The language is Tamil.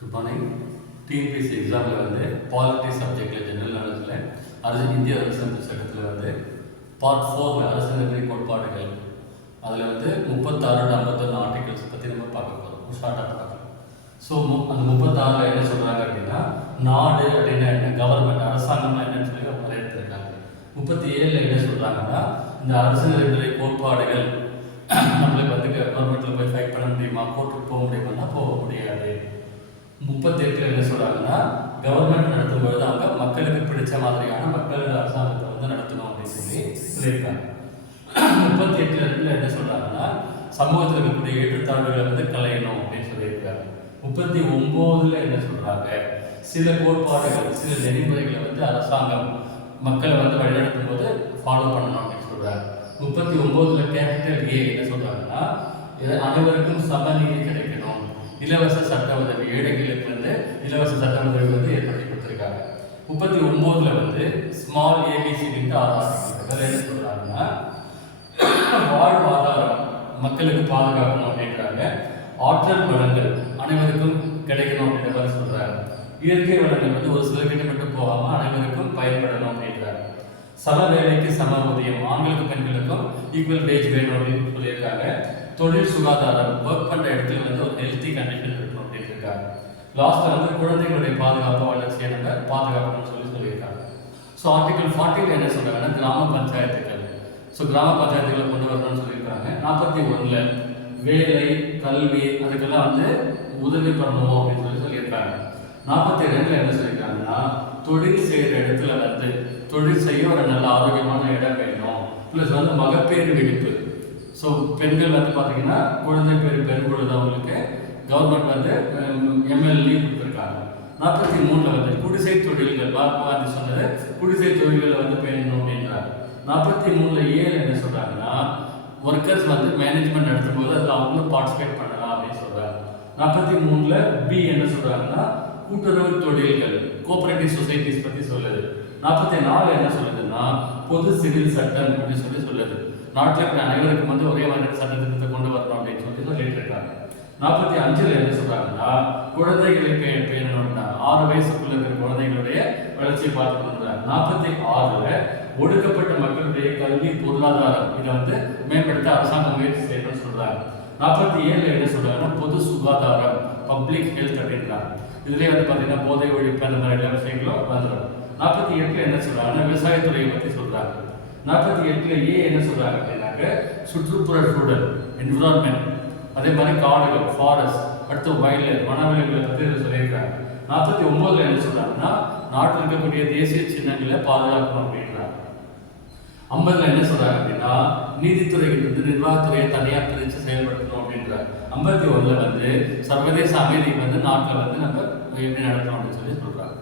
Good morning. டிஎன்பிஎஸ்சி எக்ஸாமில் வந்து பாலிட்டி சப்ஜெக்டில் ஜெனரல் நாலேஜில் இந்திய அரசியல் சட்டத்தில் வந்து பார்ட் 4 அரசியலமைப்பு கோட்பாடுகள் அதில் வந்து 36 51 ஆர்டிகல்ஸ் பற்றி நம்ம பார்க்க போகிறோம். ஷார்ட்டாக பார்க்கலாம். ஸோ அந்த 36 என்ன சொல்கிறாங்க அப்படின்னா, நாடு அப்படின்னா என்ன, கவர்மெண்ட் அரசாங்கம்னா என்னன்னு சொல்லி அவங்க நிறைய எடுத்துருக்காங்க. 37 என்ன சொல்கிறாங்கன்னா, இந்த அரசியலமைப்பு கோட்பாடுகள் நம்மளுக்கு வந்து கவர்மெண்ட்டில் போய் ஃபைட் பண்ண முடியுமா, கோர்ட்டுக்கு போக முடியுமான்னா போக முடியாது. 38 என்ன சொல்கிறாங்கன்னா, கவர்மெண்ட் நடத்தும்போது அவங்க மக்களுக்கு பிடிச்ச மாதிரியான மக்கள் அரசாங்கத்தை வந்து நடத்தணும் அப்படின்னு சொல்லி சொல்லியிருக்காங்க. 38 என்ன சொல்கிறாங்கன்னா, சமூகத்தில் இருக்கக்கூடிய ஏற்றத்தாழ்வுகளை வந்து களையணும் அப்படின்னு சொல்லியிருக்காங்க. 39 என்ன சொல்கிறாங்க, சில கோட்பாடுகள் சில நெறிமுறைகளை வந்து அரசாங்கம் மக்களை வந்து வழிநடத்தும் போது ஃபாலோ பண்ணணும் அப்படின்னு சொல்கிறாங்க. 39 கேபிட்டல் ஏ என்ன சொல்கிறாங்கன்னா, அனைவருக்கும் சமநீதி கிடைக்கணும், இலவச சட்ட உதவி, ஏழைகளுக்கு வந்து இலவச சட்ட உதவி வந்து ஏற்படுத்தி கொடுத்துருக்காங்க. 39 வந்து ஸ்மால் ஏபிசிடின்ட்டு அதில் என்ன சொல்கிறாங்கன்னா, வாழ்வாதாரம் மக்களுக்கு பாதுகாக்கணும் அப்படின்றாங்க. ஆற்றல் வளங்கள் அனைவருக்கும் கிடைக்கணும் அப்படின்ற மாதிரி சொல்கிறாங்க. இயற்கை வளங்கள் வந்து ஒரு சிலர்கிட்ட மட்டும் போகாமல் அனைவருக்கும் பயன்படணும் அப்படின்றாங்க. சம வேலைக்கு சம ஊதியம், ஆண்களுக்கும் பெண்களுக்கும் ஈக்குவல் வேஜ் வேணும் அப்படின்னு சொல்லியிருக்காங்க. தொழில் சுகாதாரம், ஒர்க் பண்ணுற இடத்துல வந்து ஒரு ஹெல்த்தி கண்டிஷன் இருக்கணும் அப்படின்னு இருக்காங்க. லாஸ்ட்டில் வந்து குழந்தைகளுடைய பாதுகாப்பு வளர்ச்சியை நம்ம பாதுகாக்கணும்னு சொல்லியிருக்காங்க. ஸோ ஆர்டிகல் 40 என்ன சொல்கிறாங்கன்னா, கிராம பஞ்சாயத்துகள். ஸோ கிராம பஞ்சாயத்துகளை கொண்டு வரணும்னு சொல்லியிருக்காங்க. 41 வேலை கல்வி அதுக்கெல்லாம் வந்து உதவி பண்ணணும் அப்படின்னு சொல்லியிருக்காங்க. 42 என்ன சொல்லியிருக்காங்கன்னா, தொழில் செய்கிற இடத்துல வந்து தொழில் செய்ய ஒரு நல்ல ஆரோக்கியமான இடம் வேணும். ப்ளஸ் வந்து மகப்பேறு விடுப்பு. ஸோ பெண்கள் வந்து பார்த்தீங்கன்னா, குழந்தை பேர் பெறும் பொழுது அவங்களுக்கு கவர்மெண்ட் வந்து எம்எல் லீவ் கொடுத்துருக்காங்க. 43 வந்து குடிசை தொழில்கள், மகாத்மா சொன்னது குடிசை தொழில்களை வந்து பேணணும் அப்படின்றாங்க. 43 என்ன சொல்கிறாங்கன்னா, ஒர்க்கர்ஸ் வந்து மேனேஜ்மெண்ட் நடத்தும் போது அதில் அவங்களும் பார்ட்டிசிபேட் பண்ணலாம் அப்படின்னு சொல்கிறாங்க. 43 பி என்ன சொல்கிறாங்கன்னா, கூட்டுறவு தொழில்கள், கோஆபரேட்டிவ் சொசைட்டிஸ் பற்றி சொல்லுது. 44 என்ன சொல்லுதுன்னா, பொது சிவில் சட்டம் அப்படின்னு சொல்லுது. நாட்டில் இருக்கிற அனைவருக்கும் வந்து ஒரே மாதிரி சட்டத்திட்டத்தை கொண்டு வரணும் அப்படின்னு சொல்லிட்டு இருக்காங்க. 45 என்ன சொல்றாங்கன்னா, குழந்தைகளை பேணணும்னா 6 வயசுக்குள்ள இருக்கிற குழந்தைகளுடைய வளர்ச்சியை பார்த்துக்கணும். 46 ஒடுக்கப்பட்ட மக்களுடைய கல்வி பொருளாதாரம் இதை வந்து மேம்படுத்த அரசாங்கம் முயற்சி செய்யணும்னு சொல்றாங்க. 47 என்ன சொல்றாங்கன்னா, பொது சுகாதாரம், பப்ளிக் ஹெல்த் அப்படின்றாங்க. இதுலேயே வந்து பார்த்தீங்கன்னா போதை ஒழிப்பு அந்த மாதிரி எல்லா விஷயங்களும் வந்துடும். 48 என்ன சொல்றாங்கன்னா, விவசாயத்துறையை பற்றி சொல்றாங்க. 48 ஏ என்ன சொல்றாங்க அப்படின்னாக்க, சுற்றுப்புற சூழல், என்விரான்மெண்ட், அதே மாதிரி காடுகள், ஃபாரஸ்ட், அடுத்து வைல்ட் லைஃப், வனவிலங்குகளை பற்றி இதை சொல்லியிருக்காங்க. 49 என்ன சொல்றாங்கன்னா, நாட்டில் இருக்கக்கூடிய தேசிய சின்னங்களை பாதுகாக்கணும் அப்படின்றாங்க. 50 என்ன சொல்றாங்க அப்படின்னா, நீதித்துறைகள் வந்து நிர்வாகத்துறையை தனியாக பிரித்து செயல்படுத்தணும் அப்படின்றாங்க. 51 வந்து சர்வதேச அமைதிக்கு வந்து நாட்டில் வந்து நம்ம எப்படி நடத்தணும் அப்படின்னு சொல்லி சொல்றாங்க.